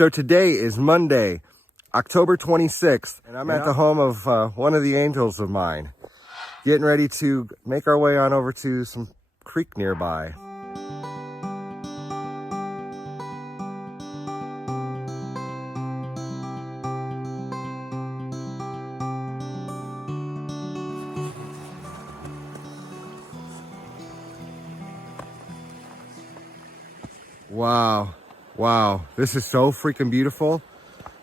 So today is Monday, October 26th, and I'm at the home of one of the angels of mine, getting ready to make our way on over to some creek nearby. Wow, this is so freaking beautiful.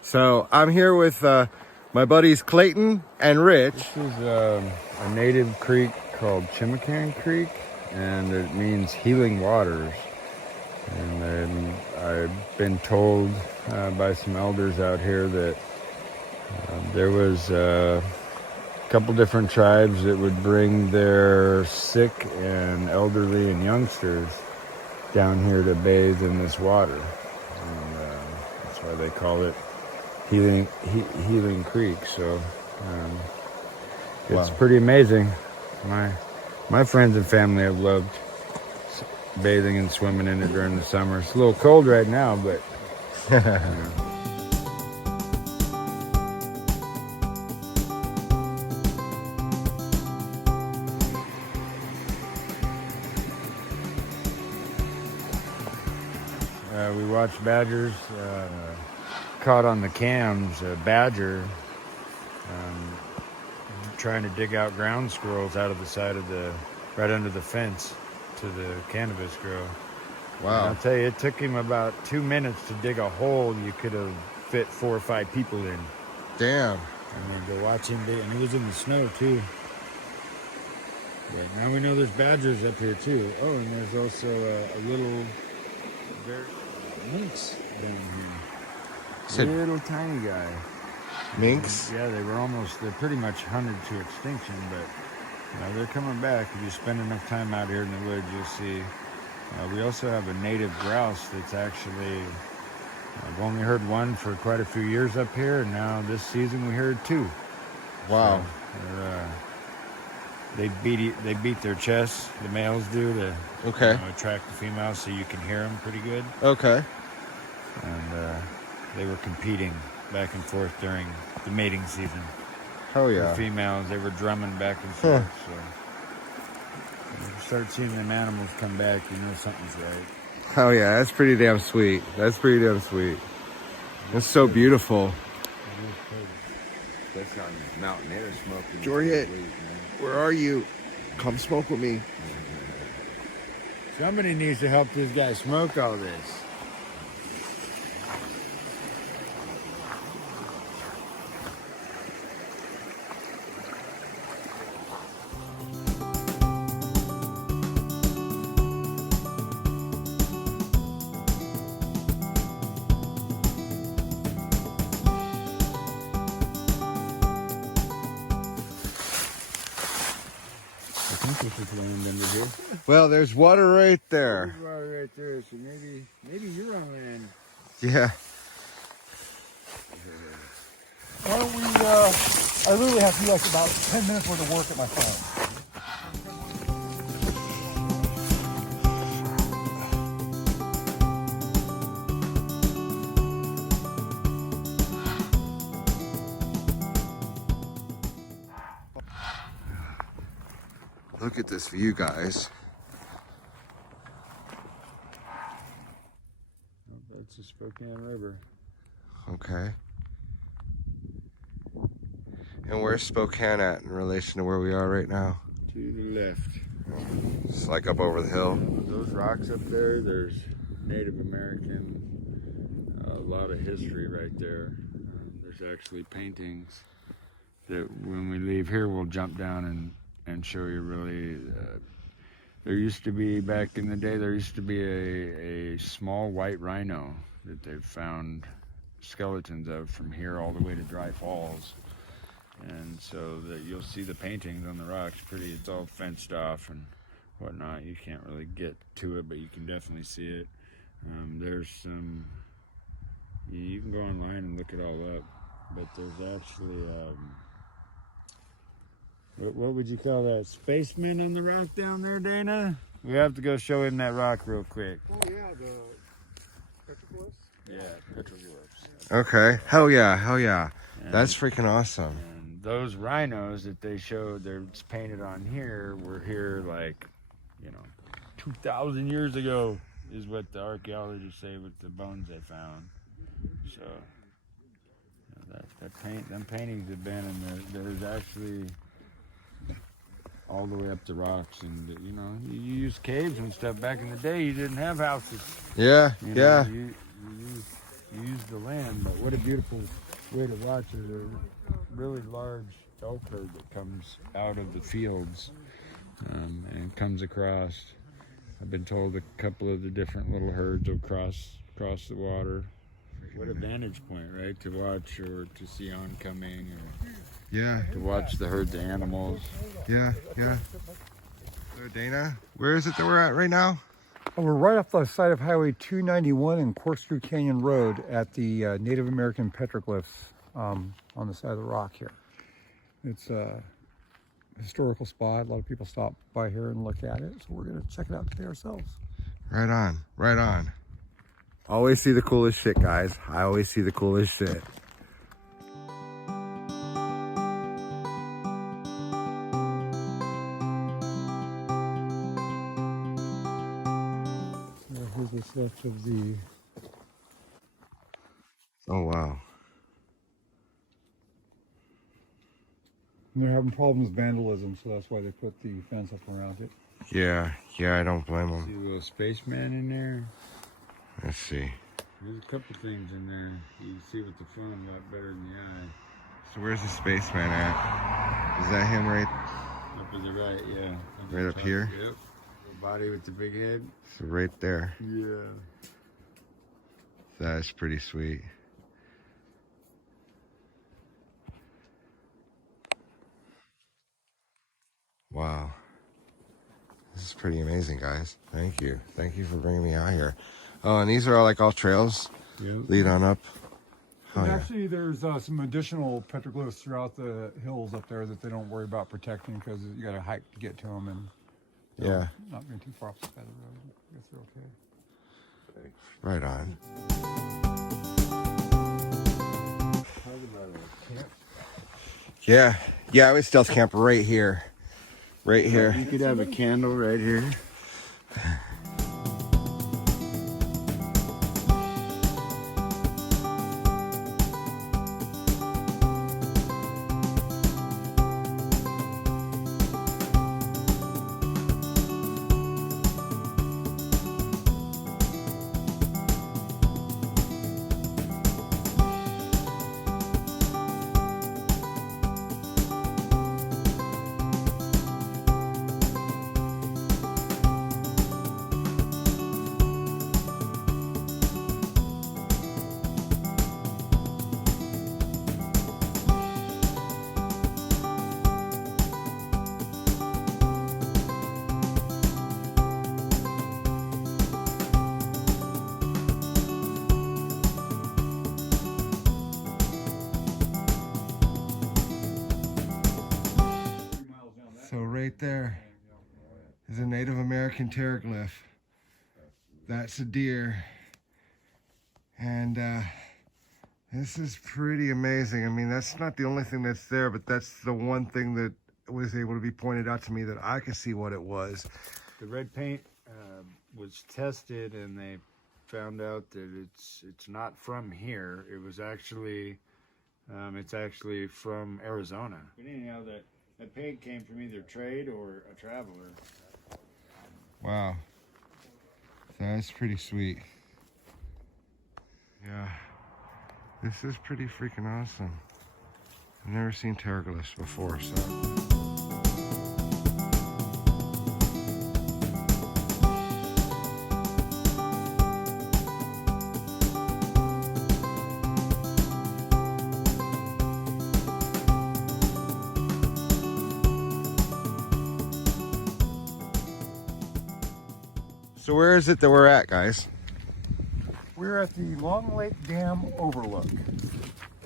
So I'm here with my buddies Clayton and Rich. This is a native creek called Chamokane Creek, and it means healing waters. And then I've been told by some elders out here that there was a couple different tribes that would bring their sick and elderly and youngsters down here to bathe in this water. And that's why they call it Healing Creek. So it's pretty amazing. My friends and family have loved bathing and swimming in it during the summer. It's a little cold right now, but we watched badgers. Caught on the cams a badger trying to dig out ground squirrels out of the side of right under the fence to the cannabis grow. Wow. And I'll tell you, it took him about 2 minutes to dig a hole you could have fit 4 or 5 people in. Damn. I mean, to watch him dig, and it was in the snow too. But now we know there's badgers up here too. Oh, and there's also a little minx down here. Little tiny guy. Minx? Yeah, they're pretty much hunted to extinction, but they're coming back. If you spend enough time out here in the woods, you'll see. We also have a native grouse that's actually, I've only heard one for quite a few years up here, and now this season we heard 2. Wow. So, they beat their chests, the males do, to attract the females so you can hear them pretty good. Okay. And they were competing back and forth during the mating season. Oh yeah. The females, they were drumming back and forth. So when you start seeing them animals come back, you know something's right. Oh yeah, that's pretty damn sweet. That's pretty damn sweet. It's so beautiful. Especially on the mountain air smoking. Jorge, where are you? Come smoke with me. Somebody needs to help this guy smoke all this. Well, there's water right there. There's water right there, so maybe you're on land. Yeah. Why don't we, I literally have to do like about 10 minutes worth of work at my phone. Look at this view, guys. That's the Spokane River. Okay. And where's Spokane at in relation to where we are right now? To the left. It's like up over the hill. Those rocks up there, there's Native American, a lot of history right there. There's actually paintings that when we leave here, we'll jump down and show you really. There used to be, back in the day, there used to be a small white rhino that they've found skeletons of from here all the way to Dry Falls. And so that you'll see the paintings on the rocks, it's all fenced off and whatnot. You can't really get to it, but you can definitely see it. There's some, you can go online and look it all up, but there's actually, what would you call that? Spaceman on the rock down there, Dana? We have to go show him that rock real quick. Oh yeah, the petroglyphs? Yeah, petroglyphs. Okay. Hell yeah. Hell yeah. That's freaking awesome. And those rhinos that they showed, they're painted on here, were here like, 2,000 years ago, is what the archaeologists say with the bones they found. So them paintings have been in there's actually all the way up the rocks, and you used caves and stuff back in the day. You didn't have houses. Yeah. Yeah. You used the land, but what a beautiful way to watch it. A really large elk herd that comes out of the fields and comes across. I've been told a couple of the different little herds will cross the water. What a vantage point, right? To watch or to see oncoming, or Yeah. to watch the herds of animals. Yeah. Yeah. So Dana, where is it that we're at right now? We're right off the side of Highway 291 and Corkscrew Canyon Road at the Native American Petroglyphs on the side of the rock here. It's a historical spot. A lot of people stop by here and look at it, so we're going to check it out today ourselves. Right on. Right on. Always see the coolest shit, guys. I always see the coolest shit. Here's what's left of the... Oh, wow. And they're having problems with vandalism, so that's why they put the fence up around it. Yeah. Yeah, I don't blame See them. a little spaceman in there. Let's see. There's a couple things in there you can see with the phone a lot better than the eye. So where's the spaceman at? Is that him right? Up to the right, yeah. Right up here? Yep. The body with the big head. So right there. Yeah. That's pretty sweet. Wow. This is pretty amazing, guys. Thank you. Thank you for bringing me out here. Oh, and these are all trails. Yep. Lead on up. Oh, And yeah. actually, there's some additional petroglyphs throughout the hills up there that they don't worry about protecting because you got to hike to get to them, and Yeah. not being too far off the side of the road. I guess they're okay. Right on. Yeah. Yeah, I would stealth camp right here. Right here. You could have a candle right here. So right there is a Native American petroglyph. That's a deer. And this is pretty amazing. I mean, that's not the only thing that's there, but that's the one thing that was able to be pointed out to me that I could see what it was. The red paint was tested, and they found out that it's not from here. It was actually it's actually from Arizona. But anyhow, that paint came from either trade or a traveler. Wow. So that's pretty sweet. Yeah. This is pretty freaking awesome. I've never seen petroglyphs before, so. So where is it that we're at, guys? We're at the Long Lake Overlook.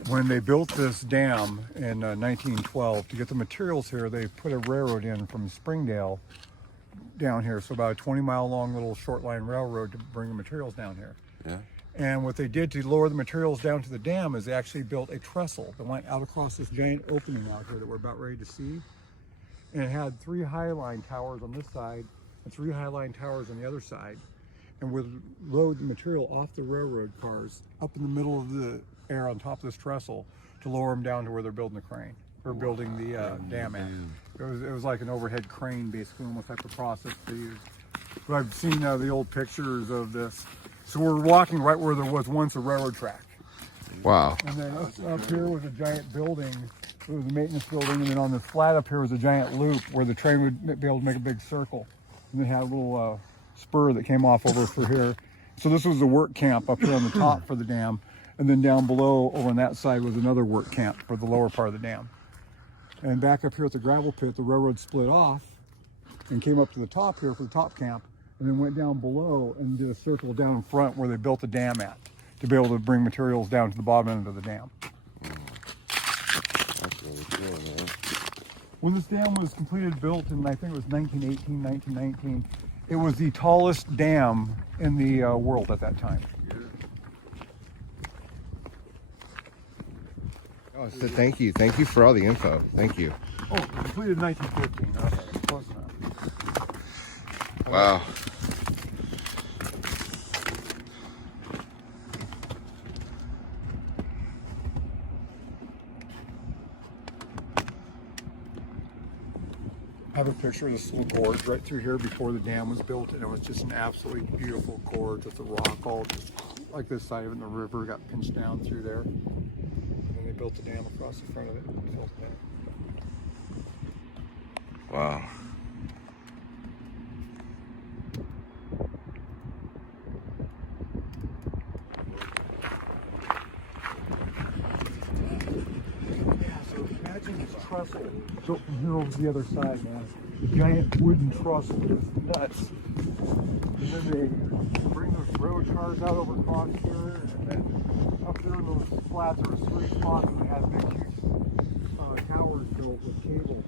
When they built this dam in 1912, to get the materials here, they put a railroad in from Springdale down here. So about a 20-mile long little short line railroad to bring the materials down here. Yeah. And what they did to lower the materials down to the dam is they actually built a trestle that went out across this giant opening out here that we're about ready to see. And it had 3 highline towers on this side and 3 highline towers on the other side. And would load the material off the railroad cars up in the middle of the air on top of this trestle to lower them down to where they're building the crane, or building the dam at. It was like an overhead crane, basically, almost type of process they used. But I've seen the old pictures of this. So we're walking right where there was once a railroad track. Wow. And then up here was a giant building. It was a maintenance building, and then on this flat up here was a giant loop where the train would be able to make a big circle. And they had a little spur that came off over through here. So this was the work camp up here on the top for the dam. And then down below, over on that side, was another work camp for the lower part of the dam. And back up here at the gravel pit, the railroad split off and came up to the top here for the top camp, and then went down below and did a circle down in front where they built the dam at to be able to bring materials down to the bottom end of the dam. That's really cool, man. When this dam was completed, built in, I think it was 1918, 1919, it was the tallest dam in the world at that time. Oh, so thank you for all the info. Thank you. Oh, completed in 1915. Okay, close enough. Wow. I have a picture of this little gorge right through here before the dam was built, and it was just an absolutely beautiful gorge with the rock all just like this side of it, and the river got pinched down through there. And then they built the dam across the front of it. And built the dam. Wow. Imagine this trestle built from here over to the other side, man. Giant wooden trestle, it's nuts. And then they bring those railroad cars out over across here, and then up there in those flats there were 3 spots, and they had big huge towers built with cable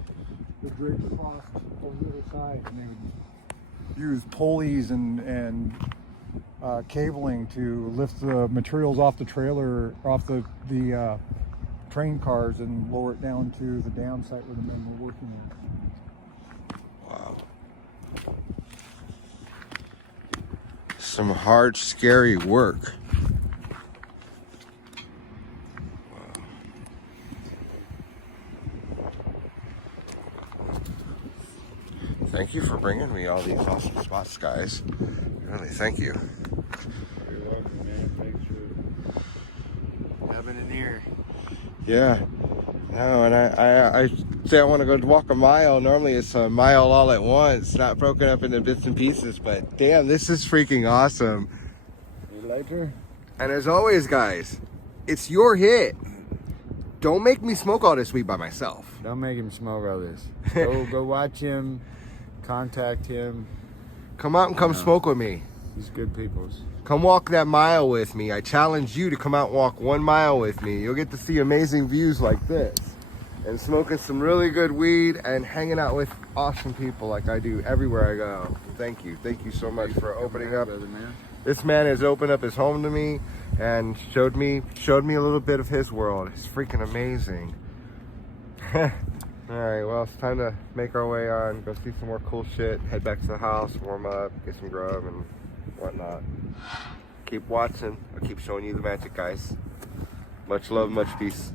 that draped across over the other side, and they would use pulleys and cabling to lift the materials off the trailer, off the train cars, and lower it down to the dam site where the men were working in. Wow. Some hard, scary work. Wow. Thank you for bringing me all these awesome spots, guys. Really, thank you. You're welcome, man. Thanks for having an ear. Yeah. No, and I say I want to go walk a mile. Normally it's a mile all at once, not broken up into bits and pieces, but damn, this is freaking awesome. You later? And as always, guys, it's your hit. Don't make me smoke all this weed by myself. Don't make him smoke all this. Go watch him. Contact him. Come out and come smoke with me. He's good peoples. Come walk that mile with me. I challenge you to come out and walk 1 mile with me. You'll get to see amazing views like this. And smoking some really good weed and hanging out with awesome people like I do everywhere I go. Thank you. Thank you so much for opening up. Brother, man. This man has opened up his home to me and showed me a little bit of his world. It's freaking amazing. Alright, well, it's time to make our way on, go see some more cool shit, head back to the house, warm up, get some grub and whatnot. Keep watching. I'll keep showing you the magic, guys. Much love, much peace.